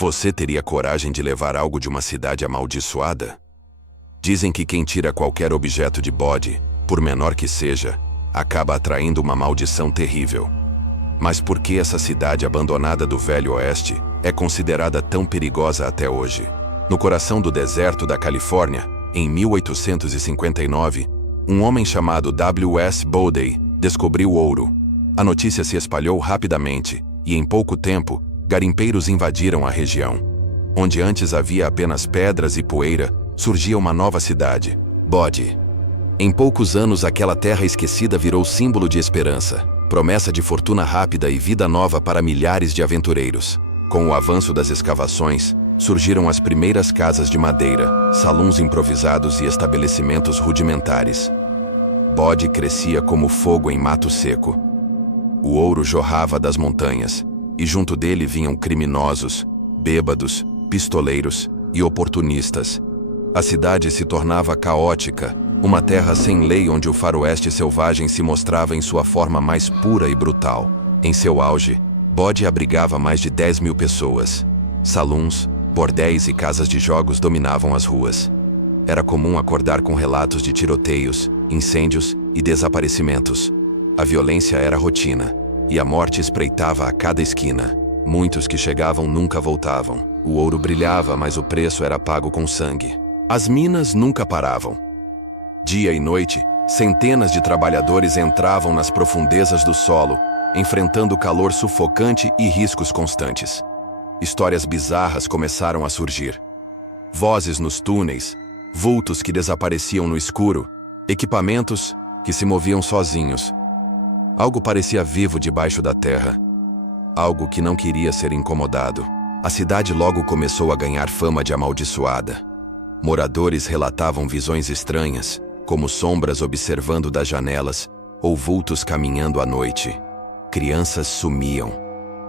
Você teria coragem de levar algo de uma cidade amaldiçoada? Dizem que quem tira qualquer objeto de Bodhi, por menor que seja, acaba atraindo uma maldição terrível. Mas por que essa cidade abandonada do Velho Oeste é considerada tão perigosa até hoje? No coração do deserto da Califórnia, em 1859, um homem chamado W.S. Bodie descobriu ouro. A notícia se espalhou rapidamente e, em pouco tempo, garimpeiros invadiram a região. Onde antes havia apenas pedras e poeira, surgia uma nova cidade, Bodhi. Em poucos anos, aquela terra esquecida virou símbolo de esperança, promessa de fortuna rápida e vida nova para milhares de aventureiros. Com o avanço das escavações, surgiram as primeiras casas de madeira, salões improvisados e estabelecimentos rudimentares. Bodhi crescia como fogo em mato seco. O ouro jorrava das montanhas, e junto dele vinham criminosos, bêbados, pistoleiros e oportunistas. A cidade se tornava caótica, uma terra sem lei onde o faroeste selvagem se mostrava em sua forma mais pura e brutal. Em seu auge, Bodhi abrigava mais de 10.000 pessoas. Salões, bordéis e casas de jogos dominavam as ruas. Era comum acordar com relatos de tiroteios, incêndios e desaparecimentos. A violência era rotina, e a morte espreitava a cada esquina. Muitos que chegavam nunca voltavam. O ouro brilhava, mas o preço era pago com sangue. As minas nunca paravam. Dia e noite, centenas de trabalhadores entravam nas profundezas do solo, enfrentando calor sufocante e riscos constantes. Histórias bizarras começaram a surgir. Vozes nos túneis, vultos que desapareciam no escuro, equipamentos que se moviam sozinhos. Algo parecia vivo debaixo da terra. Algo que não queria ser incomodado. A cidade logo começou a ganhar fama de amaldiçoada. Moradores relatavam visões estranhas, como sombras observando das janelas ou vultos caminhando à noite. Crianças sumiam.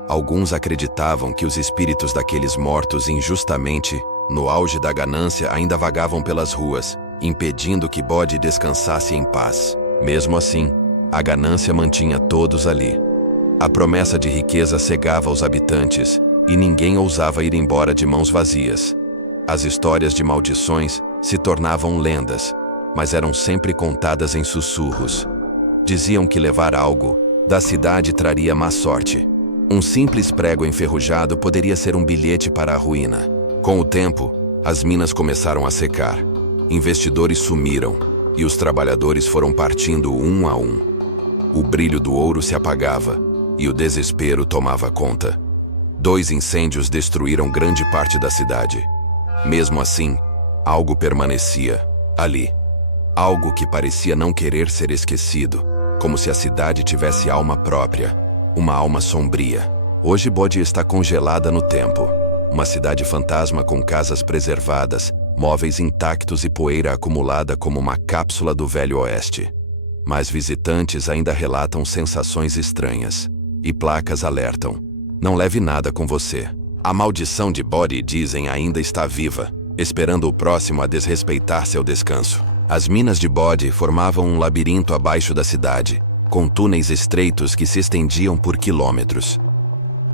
Alguns acreditavam que os espíritos daqueles mortos injustamente, no auge da ganância, ainda vagavam pelas ruas, impedindo que Bodhi descansasse em paz. Mesmo assim, a ganância mantinha todos ali. A promessa de riqueza cegava os habitantes, e ninguém ousava ir embora de mãos vazias. As histórias de maldições se tornavam lendas, mas eram sempre contadas em sussurros. Diziam que levar algo da cidade traria má sorte. Um simples prego enferrujado poderia ser um bilhete para a ruína. Com o tempo, as minas começaram a secar. Investidores sumiram, e os trabalhadores foram partindo um a um. O brilho do ouro se apagava, e o desespero tomava conta. 2 incêndios destruíram grande parte da cidade. Mesmo assim, algo permanecia ali. Algo que parecia não querer ser esquecido, como se a cidade tivesse alma própria, uma alma sombria. Hoje Bodhi está congelada no tempo. Uma cidade fantasma com casas preservadas, móveis intactos e poeira acumulada como uma cápsula do Velho Oeste. Mas visitantes ainda relatam sensações estranhas. E placas alertam: não leve nada com você. A maldição de Bodhi, dizem, ainda está viva, esperando o próximo a desrespeitar seu descanso. As minas de Bodhi formavam um labirinto abaixo da cidade, com túneis estreitos que se estendiam por quilômetros.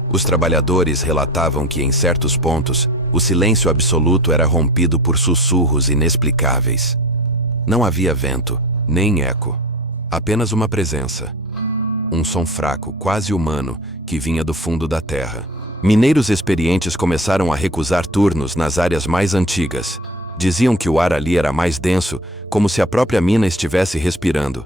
Os trabalhadores relatavam que, em certos pontos, o silêncio absoluto era rompido por sussurros inexplicáveis. Não havia vento, nem eco. Apenas uma presença. Um som fraco, quase humano, que vinha do fundo da terra. Mineiros experientes começaram a recusar turnos nas áreas mais antigas. Diziam que o ar ali era mais denso, como se a própria mina estivesse respirando.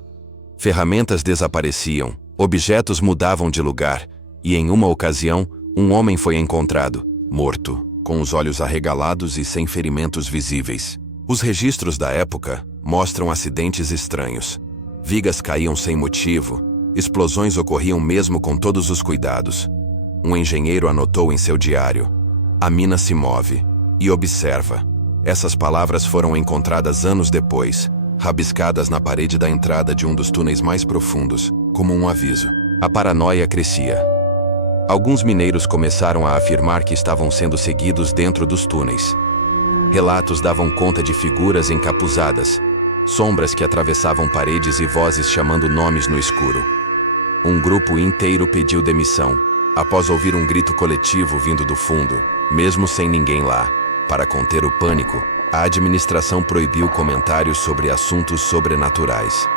Ferramentas desapareciam, objetos mudavam de lugar, e em uma ocasião, um homem foi encontrado, morto, com os olhos arregalados e sem ferimentos visíveis. Os registros da época mostram acidentes estranhos. Vigas caíam sem motivo, explosões ocorriam mesmo com todos os cuidados. Um engenheiro anotou em seu diário: a mina se move e observa. Essas palavras foram encontradas anos depois, rabiscadas na parede da entrada de um dos túneis mais profundos, como um aviso. A paranoia crescia. Alguns mineiros começaram a afirmar que estavam sendo seguidos dentro dos túneis. Relatos davam conta de figuras encapuzadas, sombras que atravessavam paredes e vozes chamando nomes no escuro. Um grupo inteiro pediu demissão, após ouvir um grito coletivo vindo do fundo: Mesmo sem ninguém lá, para conter o pânico, a administração proibiu comentários sobre assuntos sobrenaturais.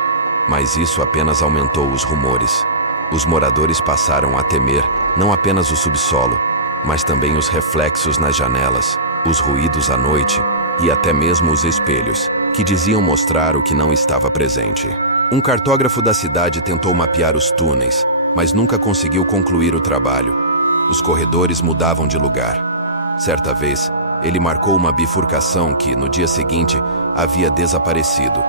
Mas isso apenas aumentou os rumores. Os moradores passaram a temer não apenas o subsolo, mas também os reflexos nas janelas, os ruídos à noite e até mesmo os espelhos, que diziam mostrar o que não estava presente. Um cartógrafo da cidade tentou mapear os túneis, mas nunca conseguiu concluir o trabalho. Os corredores mudavam de lugar. Certa vez, ele marcou uma bifurcação que, no dia seguinte, havia desaparecido.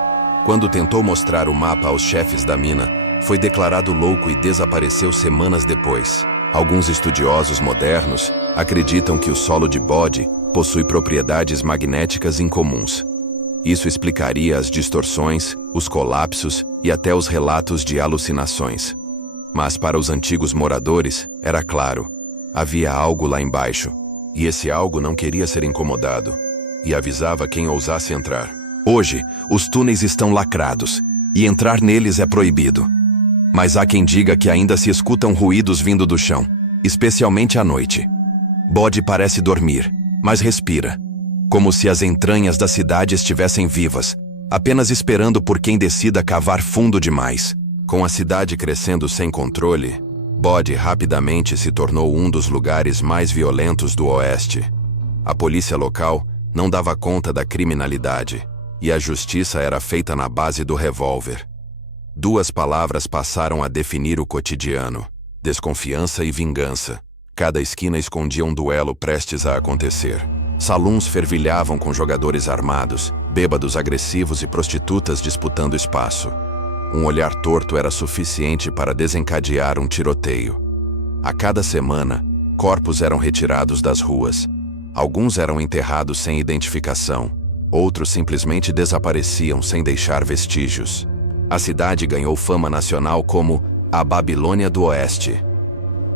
Quando tentou mostrar o mapa aos chefes da mina, foi declarado louco e desapareceu semanas depois. Alguns estudiosos modernos acreditam que o solo de Bode possui propriedades magnéticas incomuns. Isso explicaria as distorções, os colapsos e até os relatos de alucinações. Mas para os antigos moradores, era claro, havia algo lá embaixo. E esse algo não queria ser incomodado, e avisava quem ousasse entrar. Hoje, os túneis estão lacrados, e entrar neles é proibido. Mas há quem diga que ainda se escutam ruídos vindo do chão, especialmente à noite. Bode parece dormir, mas respira, como se as entranhas da cidade estivessem vivas, apenas esperando por quem decida cavar fundo demais. Com a cidade crescendo sem controle, Bode rapidamente se tornou um dos lugares mais violentos do Oeste. A polícia local não dava conta da criminalidade, e a justiça era feita na base do revólver. Duas palavras passaram a definir o cotidiano: desconfiança e vingança. Cada esquina escondia um duelo prestes a acontecer. Salões fervilhavam com jogadores armados, bêbados agressivos e prostitutas disputando espaço. Um olhar torto era suficiente para desencadear um tiroteio. A cada semana, corpos eram retirados das ruas. Alguns eram enterrados sem identificação, outros simplesmente desapareciam sem deixar vestígios. A cidade ganhou fama nacional como a Babilônia do Oeste.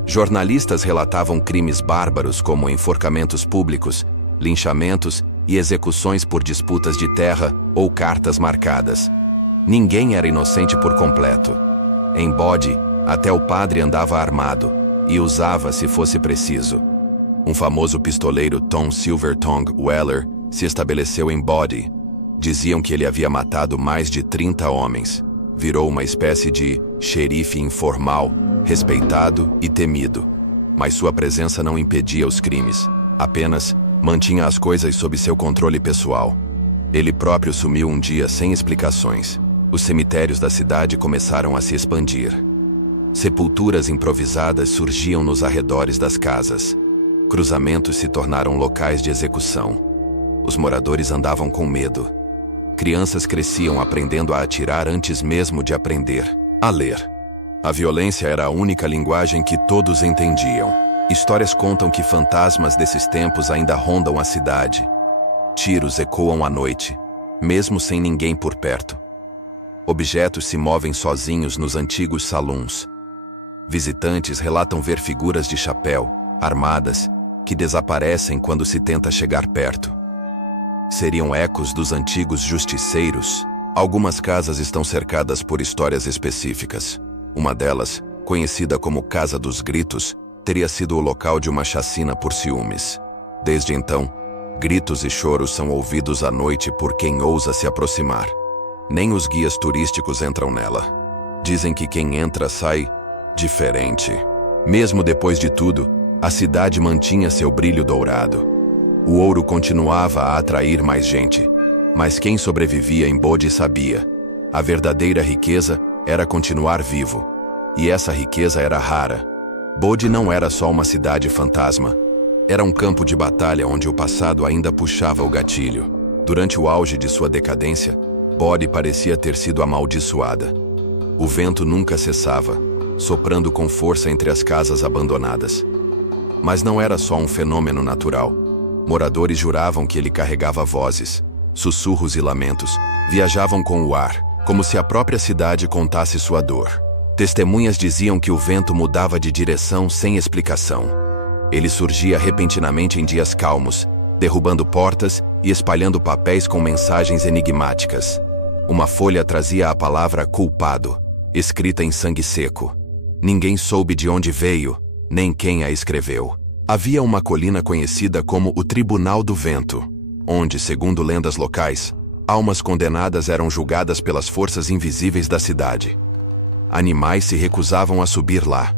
Jornalistas relatavam crimes bárbaros como enforcamentos públicos, linchamentos e execuções por disputas de terra ou cartas marcadas. Ninguém era inocente por completo. Em Bode, até o padre andava armado, e usava se fosse preciso. Um famoso pistoleiro Tom Silvertongue Weller se estabeleceu em Bode. Diziam que ele havia matado mais de 30 homens. Virou uma espécie de xerife informal, respeitado e temido. Mas sua presença não impedia os crimes. Apenas mantinha as coisas sob seu controle pessoal. Ele próprio sumiu um dia sem explicações. Os cemitérios da cidade começaram a se expandir. Sepulturas improvisadas surgiam nos arredores das casas. Cruzamentos se tornaram locais de execução. Os moradores andavam com medo. Crianças cresciam aprendendo a atirar antes mesmo de aprender a ler. A violência era a única linguagem que todos entendiam. Histórias contam que fantasmas desses tempos ainda rondam a cidade. Tiros ecoam à noite, mesmo sem ninguém por perto. Objetos se movem sozinhos nos antigos salões. Visitantes relatam ver figuras de chapéu, armadas, que desaparecem quando se tenta chegar perto. Seriam ecos dos antigos justiceiros. Algumas casas estão cercadas por histórias específicas. Uma delas, conhecida como Casa dos Gritos, teria sido o local de uma chacina por ciúmes. Desde então, gritos e choros são ouvidos à noite por quem ousa se aproximar. Nem os guias turísticos entram nela. Dizem que quem entra sai diferente. Mesmo depois de tudo, a cidade mantinha seu brilho dourado. O ouro continuava a atrair mais gente. Mas quem sobrevivia em Bode sabia. A verdadeira riqueza era continuar vivo. E essa riqueza era rara. Bode não era só uma cidade fantasma. Era um campo de batalha onde o passado ainda puxava o gatilho. Durante o auge de sua decadência, Bode parecia ter sido amaldiçoada. O vento nunca cessava, soprando com força entre as casas abandonadas. Mas não era só um fenômeno natural. Moradores juravam que ele carregava vozes, sussurros e lamentos, viajavam com o ar, como se a própria cidade contasse sua dor. Testemunhas diziam que o vento mudava de direção sem explicação. Ele surgia repentinamente em dias calmos, derrubando portas e espalhando papéis com mensagens enigmáticas. Uma folha trazia a palavra culpado, escrita em sangue seco. Ninguém soube de onde veio, nem quem a escreveu. Havia uma colina conhecida como o Tribunal do Vento, onde, segundo lendas locais, almas condenadas eram julgadas pelas forças invisíveis da cidade. Animais se recusavam a subir lá.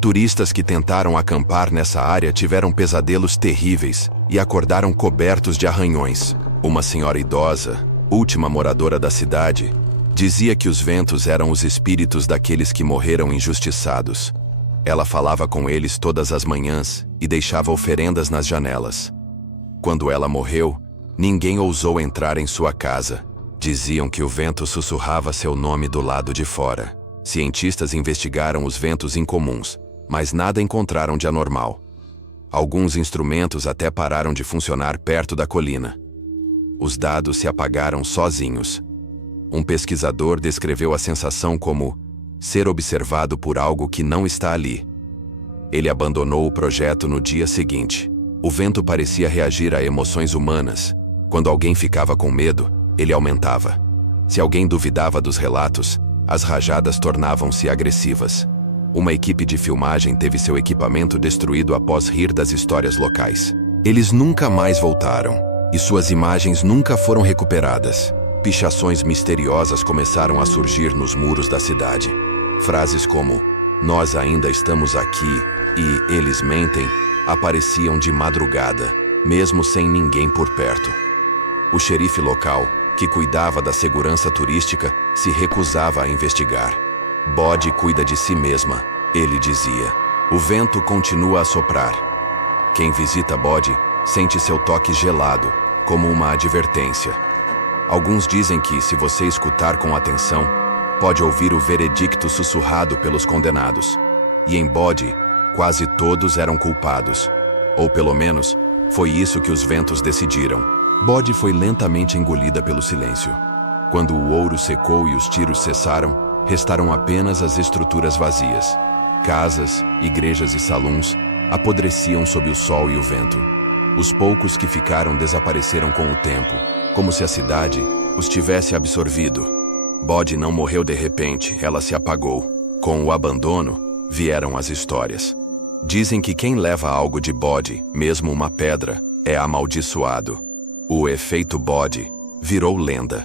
Turistas que tentaram acampar nessa área tiveram pesadelos terríveis e acordaram cobertos de arranhões. Uma senhora idosa, última moradora da cidade, dizia que os ventos eram os espíritos daqueles que morreram injustiçados. Ela falava com eles todas as manhãs e deixava oferendas nas janelas. Quando ela morreu, ninguém ousou entrar em sua casa. Diziam que o vento sussurrava seu nome do lado de fora. Cientistas investigaram os ventos incomuns, mas nada encontraram de anormal. Alguns instrumentos até pararam de funcionar perto da colina. Os dados se apagaram sozinhos. Um pesquisador descreveu a sensação como ser observado por algo que não está ali. Ele abandonou o projeto no dia seguinte. O vento parecia reagir a emoções humanas. Quando alguém ficava com medo, ele aumentava. Se alguém duvidava dos relatos, as rajadas tornavam-se agressivas. Uma equipe de filmagem teve seu equipamento destruído após rir das histórias locais. Eles nunca mais voltaram, e suas imagens nunca foram recuperadas. Pichações misteriosas começaram a surgir nos muros da cidade. Frases como "Nós ainda estamos aqui" e "Eles mentem" apareciam de madrugada, mesmo sem ninguém por perto. O xerife local, que cuidava da segurança turística, se recusava a investigar. "Bode cuida de si mesma", ele dizia. "O vento continua a soprar. Quem visita Bode sente seu toque gelado, como uma advertência." Alguns dizem que, se você escutar com atenção, pode ouvir o veredicto sussurrado pelos condenados. E em Bode, quase todos eram culpados. Ou pelo menos, foi isso que os ventos decidiram. Bode foi lentamente engolida pelo silêncio. Quando o ouro secou e os tiros cessaram, restaram apenas as estruturas vazias. Casas, igrejas e salões apodreciam sob o sol e o vento. Os poucos que ficaram desapareceram com o tempo, como se a cidade os tivesse absorvido. Bode não morreu de repente, ela se apagou. Com o abandono, vieram as histórias. Dizem que quem leva algo de Bode, mesmo uma pedra, é amaldiçoado. O efeito Bode virou lenda.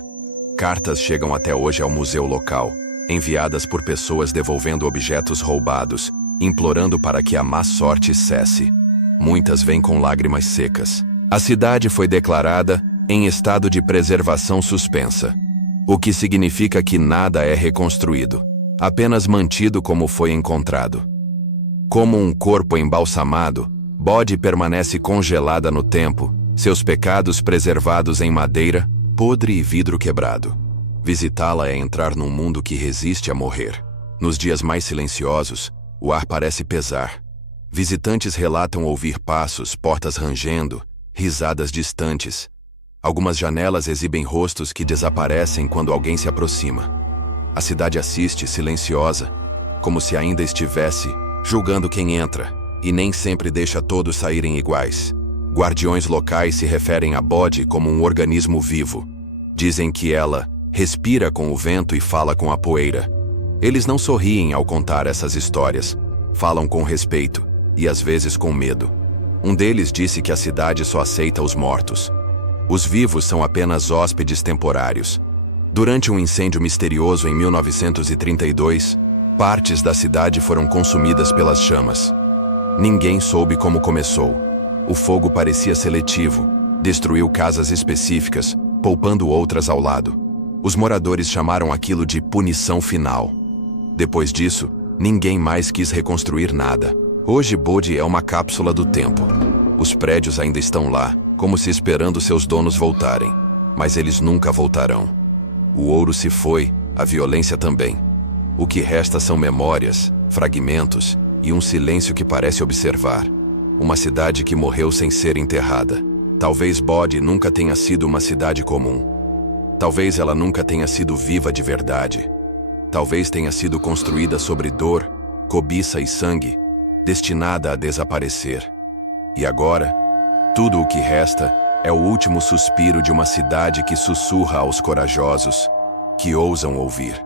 Cartas chegam até hoje ao museu local, enviadas por pessoas devolvendo objetos roubados, implorando para que a má sorte cesse. Muitas vêm com lágrimas secas. A cidade foi declarada em estado de preservação suspensa, o que significa que nada é reconstruído, apenas mantido como foi encontrado. Como um corpo embalsamado, Bode permanece congelada no tempo, seus pecados preservados em madeira, podre e vidro quebrado. Visitá-la é entrar num mundo que resiste a morrer. Nos dias mais silenciosos, o ar parece pesar. Visitantes relatam ouvir passos, portas rangendo, risadas distantes. Algumas janelas exibem rostos que desaparecem quando alguém se aproxima. A cidade assiste, silenciosa, como se ainda estivesse julgando quem entra, e nem sempre deixa todos saírem iguais. Guardiões locais se referem a Bode como um organismo vivo. Dizem que ela respira com o vento e fala com a poeira. Eles não sorriem ao contar essas histórias. Falam com respeito, e às vezes com medo. Um deles disse que a cidade só aceita os mortos. Os vivos são apenas hóspedes temporários. Durante um incêndio misterioso em 1932, partes da cidade foram consumidas pelas chamas. Ninguém soube como começou. O fogo parecia seletivo, destruiu casas específicas, poupando outras ao lado. Os moradores chamaram aquilo de punição final. Depois disso, ninguém mais quis reconstruir nada. Hoje Bode é uma cápsula do tempo. Os prédios ainda estão lá, como se esperando seus donos voltarem. Mas eles nunca voltarão. O ouro se foi, a violência também. O que resta são memórias, fragmentos e um silêncio que parece observar. Uma cidade que morreu sem ser enterrada. Talvez Bode nunca tenha sido uma cidade comum. Talvez ela nunca tenha sido viva de verdade. Talvez tenha sido construída sobre dor, cobiça e sangue, destinada a desaparecer. E agora, tudo o que resta é o último suspiro de uma cidade que sussurra aos corajosos, que ousam ouvir.